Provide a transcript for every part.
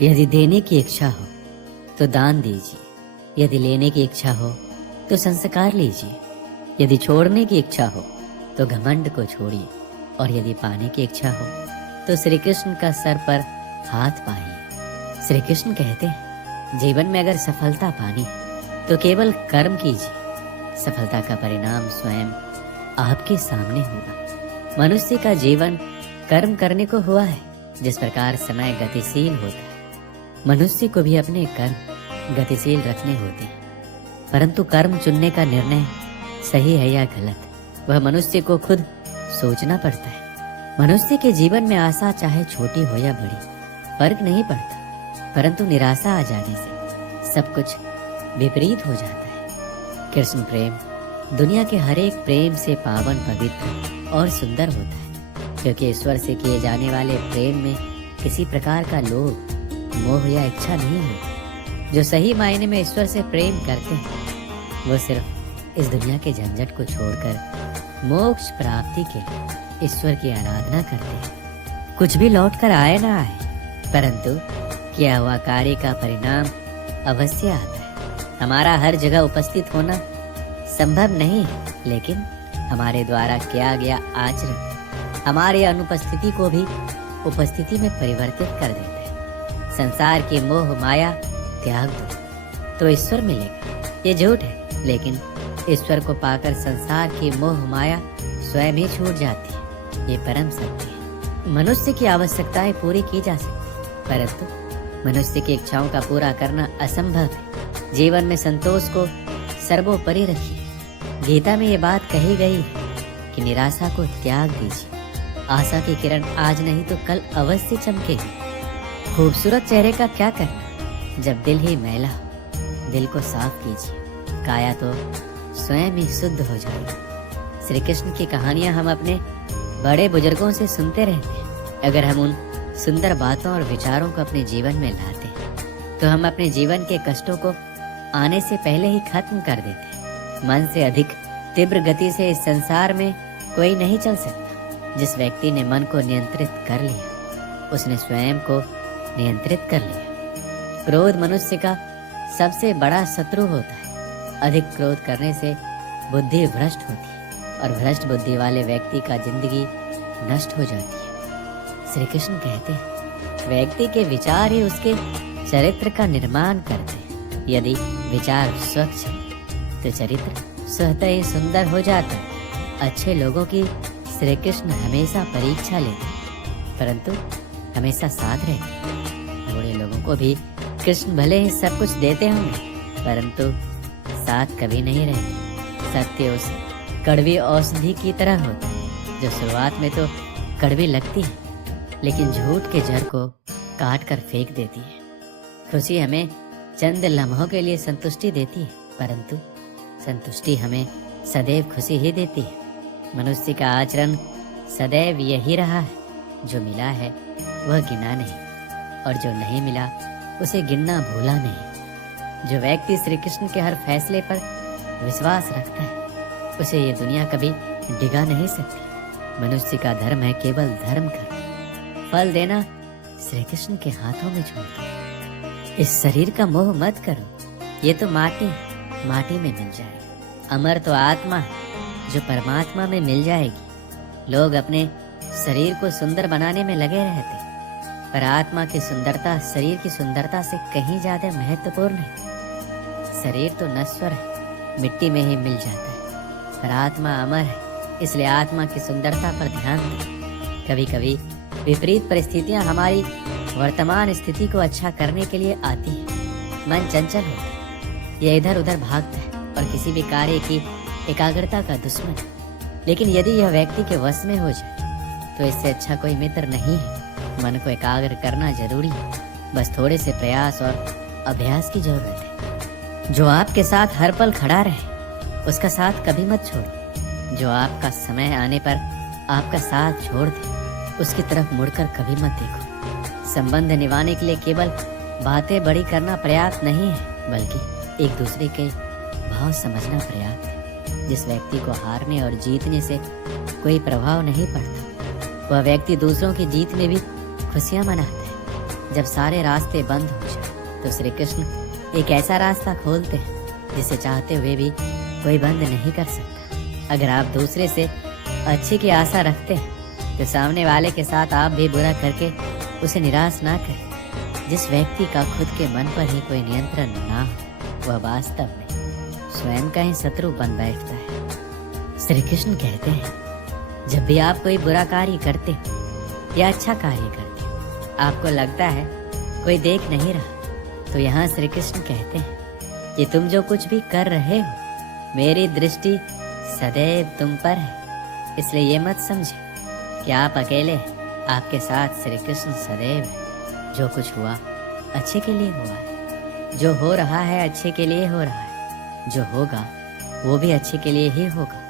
यदि देने की इच्छा हो तो दान दीजिए, यदि लेने की इच्छा हो तो संस्कार लीजिए, यदि छोड़ने की इच्छा हो तो घमंड को छोड़िए, और यदि पाने की इच्छा हो तो श्री कृष्ण का सर पर हाथ पाइए। श्री कृष्ण कहते हैं, जीवन में अगर सफलता पानी है तो केवल कर्म कीजिए, सफलता का परिणाम स्वयं आपके सामने होगा। मनुष्य का जीवन कर्म करने को हुआ है। जिस प्रकार समय गतिशील होता है, मनुष्य को भी अपने कर्म गतिशील रखने होते हैं, परंतु कर्म चुनने का निर्णय सही है या गलत, वह मनुष्य को खुद सोचना पड़ता है। मनुष्य के जीवन में आशा चाहे छोटी हो या बड़ी फर्क नहीं पड़ता, परंतु निराशा आ जाने से सब कुछ विपरीत हो जाता है। कृष्ण प्रेम दुनिया के हर एक प्रेम से पावन, पवित्र और सुंदर होता है, क्योंकि ईश्वर से किए जाने वाले प्रेम में किसी प्रकार का लोभ, मोह या इच्छा नहीं होती। जो सही मायने में ईश्वर से प्रेम करते हैं वो सिर्फ इस दुनिया के झंझट को छोड़कर मोक्ष प्राप्ति के लिए ईश्वर की आराधना करते हैं। कुछ भी लौट कर आए ना आए, परंतु किया हुआ कार्य का परिणाम अवश्य आता है। हमारा हर जगह उपस्थित होना संभव नहीं है, लेकिन हमारे द्वारा किया गया आचरण हमारी अनुपस्थिति को भी उपस्थिति में परिवर्तित कर देता है। संसार की मोह माया त्याग दो तो ईश्वर मिलेगा, ये झूठ है, लेकिन ईश्वर को पाकर संसार की मोह माया स्वयं ही छूट जाती है, ये परम सत्य है। मनुष्य की आवश्यकताएं पूरी की जा सकती, परंतु मनुष्य की इच्छाओं का पूरा करना असंभव है। जीवन में संतोष को सर्वोपरि रखिए। गीता में ये बात कही गई है कि निराशा को त्याग दीजिए, आशा की किरण आज नहीं तो कल अवश्य चमकेगी। खूबसूरत चेहरे का क्या करना जब दिल ही मैला हो। दिल को साफ कीजिए, काया तो स्वयं ही शुद्ध हो जाएगी। श्री कृष्ण की कहानियां हम अपने बड़े बुजुर्गों से सुनते रहते हैं। अगर हम उन सुंदर बातों और विचारों को अपने जीवन में लाते हैं तो हम अपने जीवन के कष्टों को आने से पहले ही खत्म कर देते हैं। मन से अधिक तीव्र गति से इस संसार में कोई नहीं चल सकता। जिस व्यक्ति ने मन को नियंत्रित कर लिया उसने स्वयं को नियंत्रित कर लिया। क्रोध मनुष्य का सबसे बड़ा शत्रु होता है। अधिक क्रोध करने से बुद्धि भ्रष्ट होती है और भ्रष्ट बुद्धि वाले व्यक्ति का जिंदगी नष्ट हो जाती है। श्री कृष्ण कहते हैं, व्यक्ति के विचार ही उसके चरित्र का निर्माण करते हैं। यदि विचार स्वच्छ है तो चरित्र स्वतः ही सुंदर हो जाता है। अच्छे लोगों की श्री कृष्ण हमेशा परीक्षा लेते हैं, परंतु हमेशा साथ रहते हैं। बुरे लोगों को भी कृष्ण भले ही सब कुछ देते होंगे, परंतु साथ कभी नहीं रहते। सत्य उस कड़वी औषधि की तरह होता है जो शुरुआत में तो कड़वी लगती है, लेकिन झूठ के जड़ को काट कर फेंक देती है। खुशी हमें चंद लम्हों के लिए संतुष्टि देती है, परंतु संतुष्टि हमें सदैव खुशी ही देती है। मनुष्य का आचरण सदैव यही रहा है, जो मिला है वह गिना नहीं, और जो नहीं मिला उसे गिनना भूला नहीं। जो व्यक्ति श्री कृष्ण के हर फैसले पर विश्वास रखता है उसे ये दुनिया कभी डिगा नहीं सकती। मनुष्य का धर्म है केवल धर्म करना, फल देना श्री कृष्ण के हाथों में छोड़ दो। इस शरीर का मोह मत करो, ये तो माटी में मिल जाएगी। अमर तो आत्मा है जो परमात्मा में मिल जाएगी। लोग अपने शरीर को सुंदर बनाने में लगे रहते, पर आत्मा की सुंदरता शरीर की सुंदरता से कहीं ज्यादा महत्वपूर्ण है। शरीर तो नश्वर है, मिट्टी में ही मिल जाता है, पर आत्मा अमर है, इसलिए आत्मा की सुंदरता पर ध्यान दें। कभी कभी विपरीत परिस्थितियां हमारी वर्तमान स्थिति को अच्छा करने के लिए आती है। मन चंचल होता है, यह इधर उधर भागता है और किसी भी कार्य की एकाग्रता का दुश्मन है। लेकिन यदि यह व्यक्ति के वश में हो जाए तो इससे अच्छा कोई मित्र नहीं है। मन को एकाग्र करना जरूरी है, बस थोड़े से प्रयास और अभ्यास की जरूरत है। जो आपके साथ हर पल खड़ा रहे उसका साथ कभी मत छोड़ो। जो आपका समय आने पर आपका साथ छोड़ दे उसकी तरफ मुड़कर कभी मत देखो। संबंध निभाने के लिए केवल बातें बड़ी करना पर्याप्त नहीं है, बल्कि एक दूसरे के भाव समझना पर्याप्त है। जिस व्यक्ति को हारने और जीतने से कोई प्रभाव नहीं पड़ता वह व्यक्ति दूसरों की जीत में भी खुशियां मनाता है। जब सारे रास्ते बंद हो जाए तो श्री कृष्ण एक ऐसा रास्ता खोलते हैं जिसे चाहते हुए भी कोई बंद नहीं कर सकता। अगर आप दूसरे से अच्छे की आशा रखते हैं तो सामने वाले के साथ आप भी बुरा करके उसे निराश ना करें। जिस व्यक्ति का खुद के मन पर ही कोई नियंत्रण ना हो वह वास्तव में स्वयं का ही शत्रु बन बैठता है। श्री कृष्ण कहते हैं, जब भी आप कोई बुरा कार्य करते हो या अच्छा कार्य करते हो, आपको लगता है कोई देख नहीं रहा, तो यहाँ श्री कृष्ण कहते हैं कि तुम जो कुछ भी कर रहे हो मेरी दृष्टि सदैव तुम पर है। इसलिए ये मत समझे कि आप अकेले हैं, आपके साथ श्री कृष्ण सदैव है। जो कुछ हुआ अच्छे के लिए हुआ है, जो हो रहा है अच्छे के लिए हो रहा है, जो होगा वो भी अच्छे के लिए ही होगा।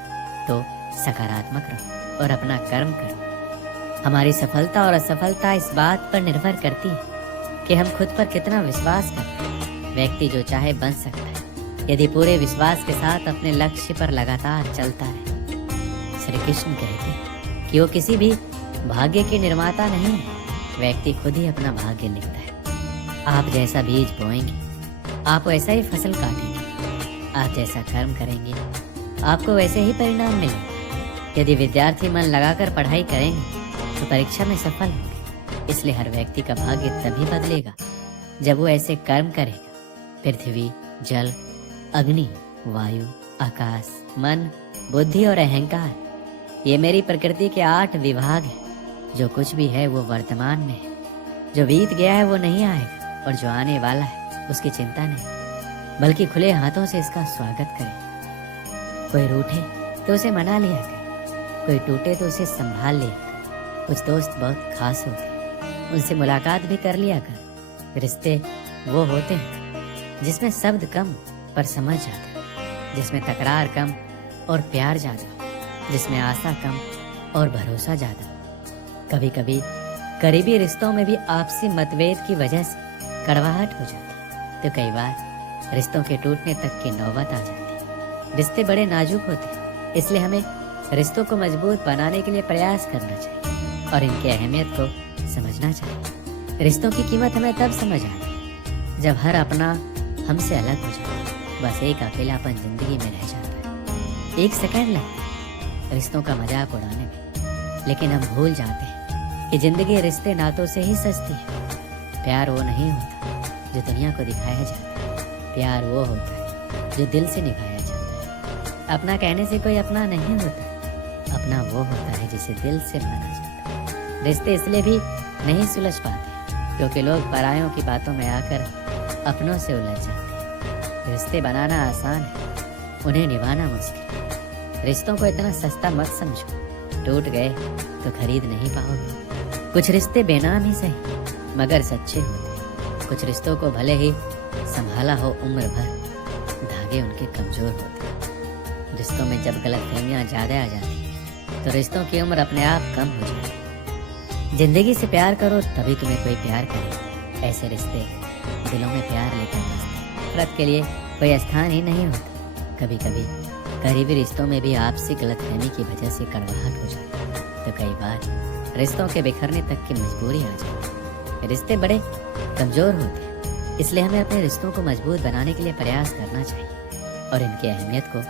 तो सकारात्मक रहो और अपना कर्म करो। हमारी सफलता और असफलता इस बात पर निर्भर करती है कि हम खुद पर कितना विश्वास करते हैं। व्यक्ति जो चाहे बन सकता है यदि पूरे विश्वास के साथ अपने लक्ष्य पर लगातार चलता रहे। श्री कृष्ण कहते हैं कि वो किसी भी भाग्य के निर्माता नहीं है, व्यक्ति खुद ही अपना भाग्य लिखता है। आप जैसा बीज बोएंगे आप वैसा ही फसल काटेंगे, आप जैसा कर्म करेंगे आपको वैसे ही परिणाम मिलेंगे। यदि विद्यार्थी मन लगाकर पढ़ाई करेंगे तो परीक्षा में सफल होंगे। इसलिए हर व्यक्ति का भाग्य तभी बदलेगा जब वो ऐसे कर्म करेगा। पृथ्वी, जल, अग्नि, वायु, आकाश, मन, बुद्धि और अहंकार, ये मेरी प्रकृति के 8 विभाग हैं। जो कुछ भी है वो वर्तमान में है, जो बीत गया है वो नहीं आएगा और जो आने वाला है उसकी चिंता नहीं, बल्कि खुले हाथों से इसका स्वागत करें। कोई रूठे तो उसे मना लिया करें, कोई टूटे तो उसे संभाल लिया करें। कुछ दोस्त बहुत खास होते हैं, उनसे मुलाकात भी कर लिया कर। रिश्ते वो होते हैं जिसमें शब्द कम पर समझ जाता है, जिसमें तकरार कम और प्यार ज्यादा, जिसमें आशा कम और भरोसा ज्यादा। कभी कभी करीबी रिश्तों में भी आपसी मतभेद की वजह से कड़वाहट हो जाती है, तो कई बार रिश्तों के टूटने तक की नौबत आ जाती है। रिश्ते बड़े नाजुक होते हैं, इसलिए हमें रिश्तों को मजबूत बनाने के लिए प्रयास करना चाहिए और इनकी अहमियत को समझना चाहिए। रिश्तों की कीमत हमें तब समझ आती है जब हर अपना हमसे अलग हो जाता है। बस एक अकेलापन जिंदगी में रह जाता है। एक सेकंड लगता है रिश्तों का मजाक उड़ाने में, लेकिन हम भूल जाते हैं कि जिंदगी रिश्ते नातों से ही सजती है। प्यार वो नहीं होता जो दुनिया को दिखाया जाता है, प्यार वो होता है जो दिल से निभाया जाता है। अपना कहने से कोई अपना नहीं होता, अपना वो होता है जिसे दिल से माना जाता है। रिश्ते इसलिए भी नहीं सुलझ पाते क्योंकि लोग परायों की बातों में आकर अपनों से उलझ जाते हैं। रिश्ते बनाना आसान है, उन्हें निभाना मुश्किल। रिश्तों को इतना सस्ता मत समझो, टूट गए तो खरीद नहीं पाओगे। कुछ रिश्ते बेनाम ही सही मगर सच्चे होते। कुछ रिश्तों को भले ही संभाला हो उम्र भर, धागे उनके कमजोर होते। रिश्तों में जब गलतफहमियां ज्यादा आ जाती तो रिश्तों की उम्र अपने आप कम हो जाती। जिंदगी से प्यार करो तभी तुम्हें कोई प्यार करे। ऐसे रिश्ते दिलों में प्यार लेकर बसते। नफरत के लिए कोई स्थान ही नहीं होता। कभी कभी करीबी रिश्तों में भी आपसी गलतफहमी की वजह से कड़वाहट हो जाती है, तो कई बार रिश्तों के बिखरने तक की मजबूरी आ जाती है। रिश्ते बड़े कमजोर होते हैं, इसलिए हमें अपने रिश्तों को मजबूत बनाने के लिए प्रयास करना चाहिए और इनकी अहमियत को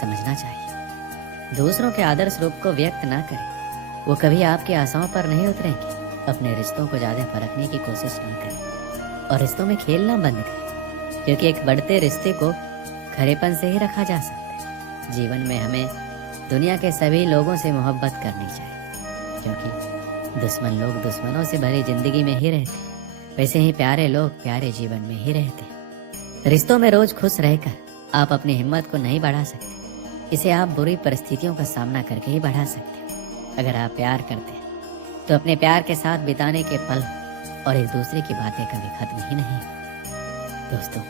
समझना चाहिए। दूसरों के आदर्श रूप को व्यक्त ना करें, वो कभी आपकी आशाओं पर नहीं उतरेंगे। अपने रिश्तों को ज्यादा परखने की कोशिश ना करें और रिश्तों में खेलना बंद करें, क्योंकि एक बढ़ते रिश्ते को खरेपन से ही रखा जा सकता है। जीवन में हमें दुनिया के सभी लोगों से मोहब्बत करनी चाहिए, क्योंकि दुश्मन लोग दुश्मनों से भरी जिंदगी में ही रहते, वैसे ही प्यारे लोग प्यारे जीवन में ही रहते। रिश्तों में रोज खुश रहकर आप अपनी हिम्मत को नहीं बढ़ा सकते, इसे आप बुरी परिस्थितियों का सामना करके ही बढ़ा सकते हो। अगर आप प्यार करते हैं तो अपने प्यार के साथ बिताने के पल और एक दूसरे की बातें कभी खत्म ही नहीं। दोस्तों,